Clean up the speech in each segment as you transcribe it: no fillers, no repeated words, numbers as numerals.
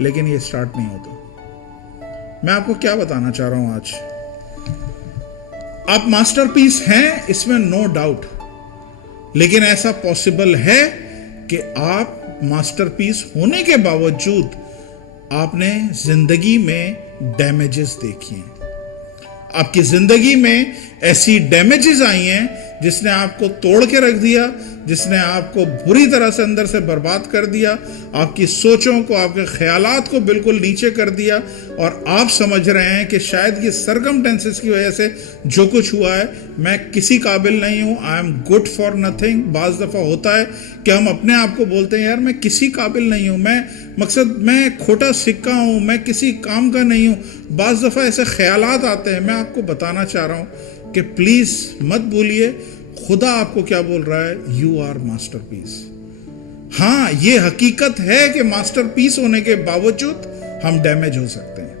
لیکن یہ سٹارٹ نہیں ہوتا. میں آپ کو کیا بتانا چاہ رہا ہوں آج؟ آپ ماسٹر پیس ہیں، اس میں نو ڈاؤٹ، لیکن ایسا پاسبل ہے کہ آپ ماسٹر پیس ہونے کے باوجود آپ نے زندگی میں ڈیمیجز دیکھی ہیں. آپ کی زندگی میں ایسی ڈیمیجز آئی ہیں جس نے آپ کو توڑ کے رکھ دیا، جس نے آپ کو بری طرح سے اندر سے برباد کر دیا، آپ کی سوچوں کو، آپ کے خیالات کو بالکل نیچے کر دیا، اور آپ سمجھ رہے ہیں کہ شاید یہ سرکمٹینسز کی وجہ سے جو کچھ ہوا ہے، میں کسی قابل نہیں ہوں، I am good for nothing. بعض دفعہ ہوتا ہے کہ ہم اپنے آپ کو بولتے ہیں یار میں کسی قابل نہیں ہوں، میں کھوٹا سکہ ہوں، میں کسی کام کا نہیں ہوں. بعض دفعہ ایسے خیالات آتے ہیں. میں آپ کو بتانا چاہ رہا ہوں کہ پلیز مت بھولیے خدا آپ کو کیا بول رہا ہے، یو آر ماسٹر پیس. ہاں یہ حقیقت ہے کہ ماسٹر پیس ہونے کے باوجود ہم ڈیمیج ہو سکتے ہیں،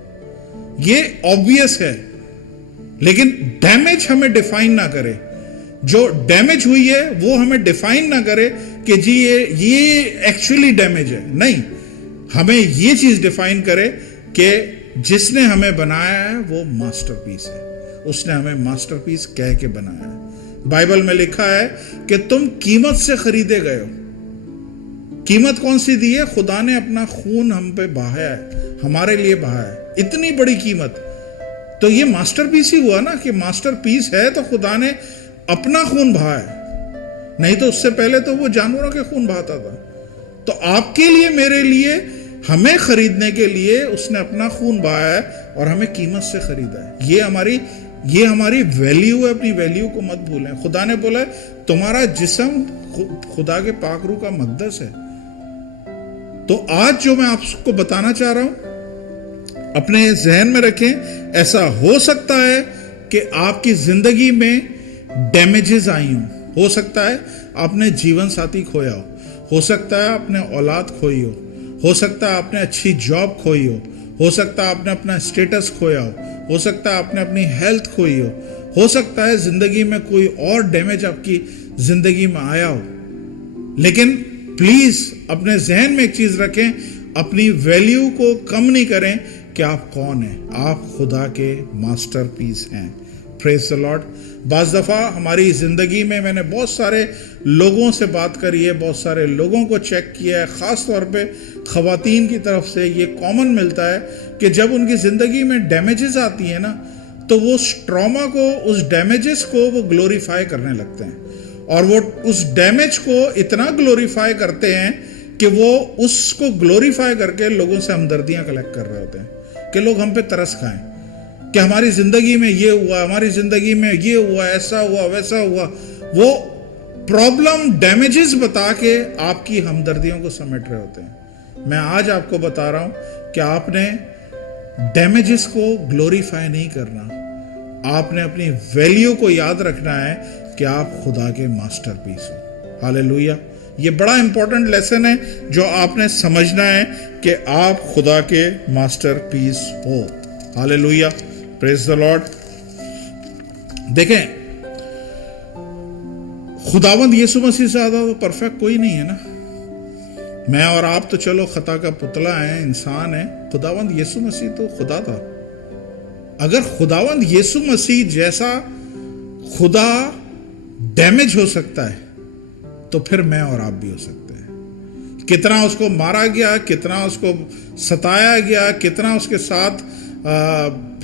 یہ آبویس ہے، لیکن ڈیمیج ہمیں ڈیفائن نہ کرے. جو ڈیمیج ہوئی ہے وہ ہمیں ڈیفائن نہ کرے کہ جی یہ ایکچولی ڈیمیج ہے. نہیں، ہمیں یہ چیز ڈیفائن کرے کہ جس نے ہمیں بنایا ہے وہ ماسٹر پیس ہے، اس نے ہمیں ماسٹر پیس کہہ کے بنایا ہے. بائبل میں لکھا ہے کہ تم قیمت سے خریدے گئے ہو. قیمت کون سی دی ہے؟ خدا نے اپنا خون ہم پہ بہایا ہے، ہمارے لیے بہایا ہے، اتنی بڑی قیمت. تو یہ ماسٹر پیس ہی ہوا نا، کہ ماسٹر پیس ہے تو خدا نے اپنا خون بہایا ہے، نہیں تو اس سے پہلے تو وہ جانوروں کے خون بہاتا تھا. تو آپ کے لیے، میرے لیے، ہمیں خریدنے کے لیے اس نے اپنا خون بہایا ہے اور ہمیں قیمت سے خریدا ہے. یہ ہماری ویلیو ہے. اپنی ویلیو کو مت بھولیں. خدا نے بولا ہے تمہارا جسم خدا کے پاک روح کا مقدس ہے. تو آج جو میں آپ کو بتانا چاہ رہا ہوں اپنے ذہن میں رکھیں. ایسا ہو سکتا ہے کہ آپ کی زندگی میں ڈیمیجز آئی ہوں. ہو سکتا ہے آپ نے جیون ساتھی کھویا ہو سکتا ہے آپ نے اولاد کھوئی ہو سکتا ہے آپ نے اچھی جاب کھوئی ہو سکتا ہے آپ نے اپنا اسٹیٹس کھویا ہو سکتا ہے آپ نے اپنی ہیلتھ کھوئی ہو سکتا ہے زندگی میں کوئی اور ڈیمیج آپ کی زندگی میں آیا ہو. لیکن پلیز اپنے ذہن میں ایک چیز رکھیں، اپنی ویلیو کو کم نہیں کریں کہ آپ کون ہیں. آپ خدا کے ماسٹر پیس ہیں. پریز دی لارڈ. بعض دفعہ ہماری زندگی میں نے بہت سارے لوگوں سے بات کری ہے، بہت سارے لوگوں کو چیک کیا ہے، خاص طور پہ خواتین کی طرف سے یہ کامن ملتا ہے کہ جب ان کی زندگی میں ڈیمیجز آتی ہیں نا تو وہ اس ٹراما کو، اس ڈیمیجز کو وہ گلوریفائی کرنے لگتے ہیں، اور وہ اس ڈیمیج کو اتنا گلوریفائی کرتے ہیں کہ وہ اس کو گلوریفائی کر کے لوگوں سے ہمدردیاں کلیکٹ کر رہے ہوتے ہیں کہ لوگ ہم پہ ترس کھائیں کہ ہماری زندگی میں یہ ہوا، ہماری زندگی میں یہ ہوا، ایسا ہوا، ویسا ہوا. وہ پرابلم ڈیمیجز بتا کے آپ کی ہمدردیوں کو سمیٹ رہے ہوتے ہیں. میں آج آپ کو بتا رہا ہوں کہ آپ نے ڈیمیجز کو گلوریفائی نہیں کرنا. آپ نے اپنی ویلیو کو یاد رکھنا ہے کہ آپ خدا کے ماسٹر پیس ہو. ہاللیلویہ. یہ بڑا امپورٹنٹ لیسن ہے جو آپ نے سمجھنا ہے کہ آپ خدا کے master piece who. ہاللیلویہ. Praise the lord. دیکھیں خداوند یسوع مسیح سے زیادہ تو پرفیکٹ کوئی نہیں ہے نا. میں اور آپ تو چلو خطا کا پتلا ہیں، انسان ہیں. خداوند یسوع مسیح تو خدا تھا. اگر خداوند یسوع مسیح جیسا خدا ڈیمیج ہو سکتا ہے تو پھر میں اور آپ بھی ہو سکتے ہیں. کتنا اس کو مارا گیا، کتنا اس کو ستایا گیا، کتنا اس کے ساتھ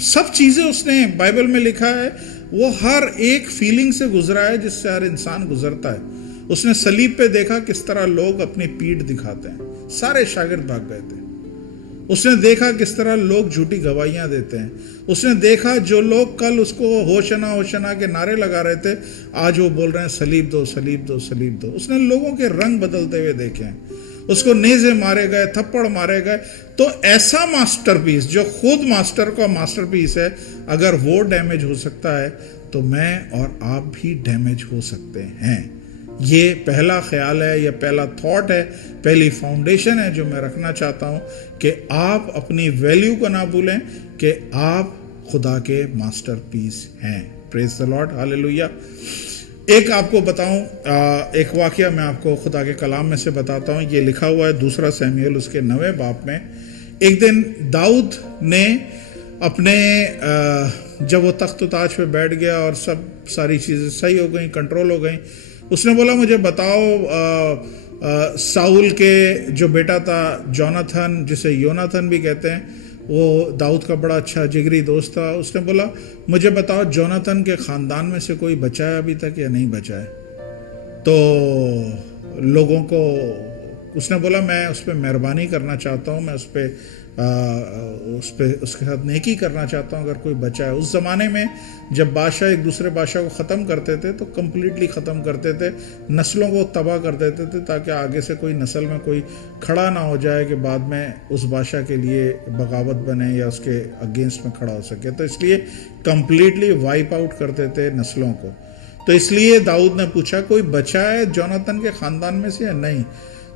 سب چیزیں اس نے بائبل میں لکھا ہے. وہ ہر ایک فیلنگ سے گزرا ہے جس سے ہر انسان گزرتا ہے. اس نے صلیب پہ دیکھا کس طرح لوگ اپنی پیٹھ دکھاتے ہیں، سارے شاگرد بھاگ گئے تھے. اس نے دیکھا کس طرح لوگ جھوٹی گواہیاں دیتے ہیں. اس نے دیکھا جو لوگ کل اس کو ہوشنا ہوشنا کے نعرے لگا رہے تھے آج وہ بول رہے ہیں صلیب دو، صلیب دو، صلیب دو. اس نے لوگوں کے رنگ بدلتے ہوئے دیکھے ہیں. اس کو نیزے مارے گئے، تھپڑ مارے گئے. تو ایسا ماسٹر پیس جو خود ماسٹر کا ماسٹر پیس ہے، اگر وہ ڈیمیج ہو سکتا ہے تو میں اور آپ بھی ڈیمیج ہو سکتے ہیں. یہ پہلا خیال ہے، یہ پہلا تھاٹ ہے، پہلی فاؤنڈیشن ہے جو میں رکھنا چاہتا ہوں کہ آپ اپنی ویلیو کو نہ بھولیں کہ آپ خدا کے ماسٹر پیس ہیں. پریز دی لارڈ. ہاللیلویہ. ایک آپ کو بتاؤں، ایک واقعہ میں آپ کو خدا کے کلام میں سے بتاتا ہوں. یہ لکھا ہوا ہے 2 سموئیل اس کے 9 باب میں ایک دن داؤد نے اپنے جب وہ تخت و تاج پہ بیٹھ گیا اور ساری چیزیں صحیح ہو گئیں، کنٹرول ہو گئیں، اس نے بولا مجھے بتاؤ ساؤل کے جو بیٹا تھا جوناتھن، جسے یوناتھن بھی کہتے ہیں، وہ داؤد کا بڑا اچھا جگری دوست تھا، اس نے بولا مجھے بتاؤ جوناتھن کے خاندان میں سے کوئی بچا ہے ابھی تک یا نہیں بچا ہے؟ تو لوگوں کو اس نے بولا میں اس پہ مہربانی کرنا چاہتا ہوں، میں اس کے ساتھ نیکی کرنا چاہتا ہوں اگر کوئی بچا ہے۔ اس زمانے میں جب بادشاہ ایک دوسرے بادشاہ کو ختم کرتے تھے تو کمپلیٹلی ختم کرتے تھے، نسلوں کو تباہ کر دیتے تھے تاکہ آگے سے کوئی نسل میں کوئی کھڑا نہ ہو جائے کہ بعد میں اس بادشاہ کے لیے بغاوت بنے یا اس کے اگینسٹ میں کھڑا ہو سکے، تو اس لیے کمپلیٹلی وائپ آؤٹ کرتے تھے نسلوں کو۔ تو اس لیے داؤد نے پوچھا کوئی بچا ہے جوناتھن کے خاندان میں سے یا نہیں؟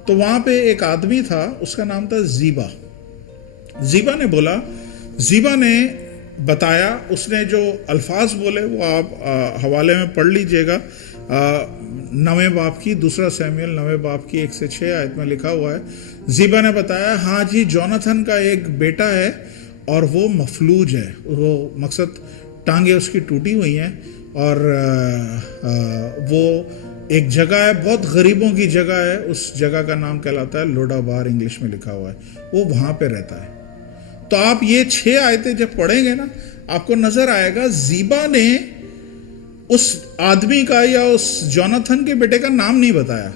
تو وہاں پہ ایک آدمی تھا، اس کا نام تھا زیبا۔ زیبا نے بولا، زیبا نے بتایا، اس نے جو الفاظ بولے وہ آپ حوالے میں پڑھ لیجئے گا، 9 باب کی، 2 سیموئیل 9 باب کی 1 سے 6 آیت میں لکھا ہوا ہے۔ زیبا نے بتایا ہاں جی جوناتھن کا ایک بیٹا ہے اور وہ مفلوج ہے، وہ مقصد ٹانگیں اس کی ٹوٹی ہوئی ہیں، اور وہ ایک جگہ ہے، بہت غریبوں کی جگہ ہے، اس جگہ کا نام کہلاتا ہے لوڈا بار، انگلش میں لکھا ہوا ہے، وہ وہاں پہ رہتا ہے۔ تو آپ یہ 6 آیتیں جب پڑھیں گے نا، آپ کو نظر آئے گا زیبا نے اس آدمی کا یا اس جوناتھن کے بیٹے کا نام نہیں بتایا،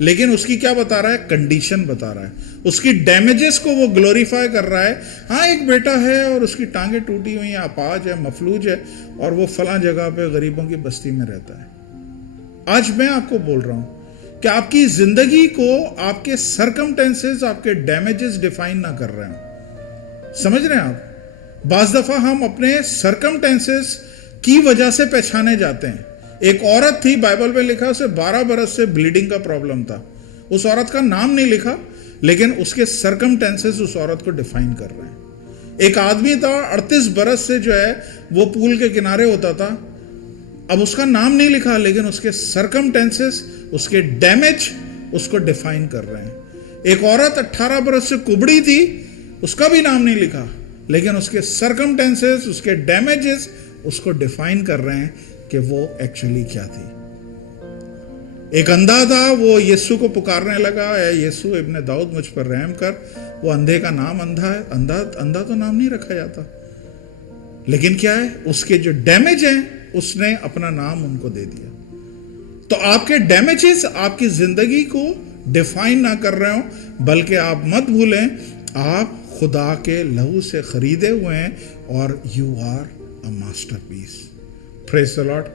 لیکن اس کی کیا بتا رہا ہے؟ کنڈیشن بتا رہا ہے، اس کی ڈیمیجز کو وہ گلوریفائی کر رہا ہے۔ ہاں ایک بیٹا ہے اور اس کی ٹانگیں ٹوٹی ہوئی ہیں، اپاہج ہے، مفلوج ہے، اور وہ فلاں جگہ پہ غریبوں کی بستی میں رہتا ہے۔ آج میں آپ کو بول رہا ہوں کہ آپ کی زندگی کو آپ کے سرکمٹینسز، آپ کے ڈیمیجز ڈیفائن نہ کر رہے ہوں۔ سمجھ رہے ہیں آپ؟ بعض دفعہ ہم اپنے سرکمٹینسز کی وجہ سے پہچانے جاتے ہیں۔ ایک عورت تھی، بائبل میں لکھا اسے 12 برس سے بلیڈنگ کا پرابلم تھا، اس عورت کا نام نہیں لکھا لیکن اس کے سرکمٹینسز اس عورت کو ڈیفائن کر رہے ہیں۔ ایک آدمی تھا 38 برس سے جو ہے وہ پول کے کنارے ہوتا تھا، اب اس کا نام نہیں لکھا لیکن اس کے سرکمٹینسز، اس کے ڈیمیج اس کو ڈیفائن کر رہے ہیں۔ ایک عورت 18 برس سے کبڑی تھی، اس کا بھی نام نہیں لکھا لیکن اس کے سرکمٹینسز، اس کے ڈیمیجز اس کو ڈیفائن کر رہے ہیں کہ وہ ایکچولی کیا تھی۔ ایک اندھا تھا، وہ یسوع کو پکارنے لگا، اے یسوع ابن داؤد مجھ پر رحم کر۔ وہ اندھے کا نام اندھا ہے، اندھا تو نام نہیں رکھا جاتا، لیکن کیا ہے، اس کے جو ڈیمیج ہیں اس نے اپنا نام ان کو دے دیا۔ تو آپ کے ڈیمیجز آپ کی زندگی کو ڈیفائن نہ کر رہے ہوں، بلکہ آپ مت بھولیں آپ خدا کے لہو سے خریدے ہوئے ہیں اور you are a masterpiece. Praise the Lord.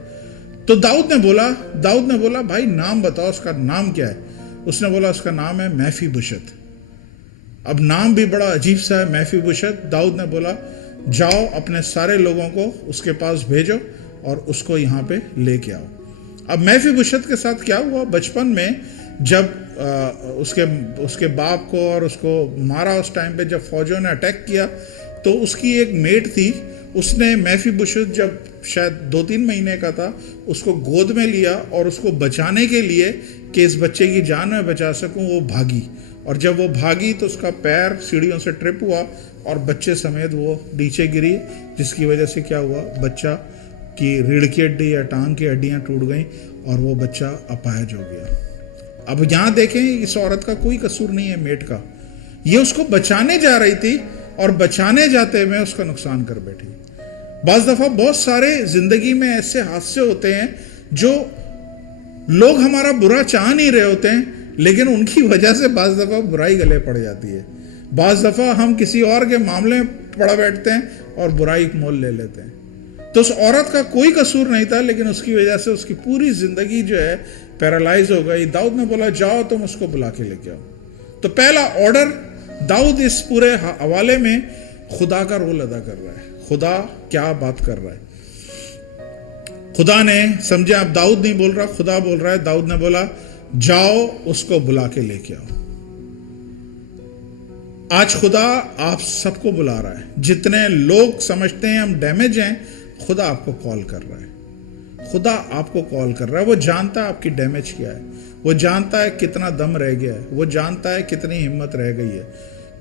تو داؤد نے بولا بھائی نام بتاؤ، اس کا نام کیا ہے؟ اس نے بولا اس کا نام ہے میفی بشت۔ اب نام بھی بڑا عجیب سا ہے، میفی بشت۔ داؤد نے بولا جاؤ اپنے سارے لوگوں کو اس کے پاس بھیجو اور اس کو یہاں پہ لے کے آؤ۔ اب میفی بشت کے ساتھ کیا ہوا، بچپن میں جب اس کے باپ کو اور اس کو مارا، اس ٹائم پہ جب فوجوں نے اٹیک کیا تو اس کی ایک میٹ تھی، اس نے میفی بشت جب شاید 2-3 مہینے کا تھا اس کو گود میں لیا اور اس کو بچانے کے لیے کہ اس بچے کی جان میں بچا سکوں وہ بھاگی، اور جب وہ بھاگی تو اس کا پیر سیڑھیوں سے ٹرپ ہوا اور بچے سمیت وہ نیچے گری، جس کی وجہ سے کیا ہوا، بچہ کی ریڑھ کی ہڈی یا ٹانگ کی ہڈیاں ٹوٹ گئیں اور وہ بچہ اپاہج ہو گیا۔ اب یہاں دیکھیں اس عورت کا کوئی قصور نہیں ہے میٹ کا، یہ اس کو بچانے جا رہی تھی اور بچانے جاتے میں اس کا نقصان کر بیٹھی۔ بعض دفعہ بہت سارے زندگی میں ایسے حادثے ہوتے ہیں جو لوگ ہمارا برا چاہ نہیں رہے ہوتے ہیں لیکن ان کی وجہ سے بعض دفعہ برائی گلے پڑ جاتی ہے۔ بعض دفعہ ہم کسی اور کے معاملے میں پڑ بیٹھتے ہیں اور برائی مول لے لیتے ہیں۔ تو اس عورت کا کوئی قصور نہیں تھا لیکن اس کی وجہ سے اس کی پوری زندگی جو ہے پیرالائز ہو گئی۔ داؤد نے بولا جاؤ تم اس کو بلا کے لے کے آؤ۔ تو پہلا آرڈر داؤد اس پورے حوالے میں خدا کا رول ادا کر رہا ہے، خدا کیا بات کر رہا ہے۔ خدا نے سمجھے، اب داؤد نہیں بول رہا، خدا بول رہا ہے۔ داؤد نے بولا جاؤ اس کو بلا کے لے کے آؤ۔ آج خدا آپ سب کو بلا رہا ہے، جتنے لوگ سمجھتے ہیں ہم ڈیمیج ہیں، خدا آپ کو کال کر رہا ہے، خدا آپ کو کال کر رہا ہے۔ وہ جانتا ہے آپ کی ڈیمیج کیا ہے، وہ جانتا ہے کتنا دم رہ گیا ہے، وہ جانتا ہے کتنی ہمت رہ گئی ہے۔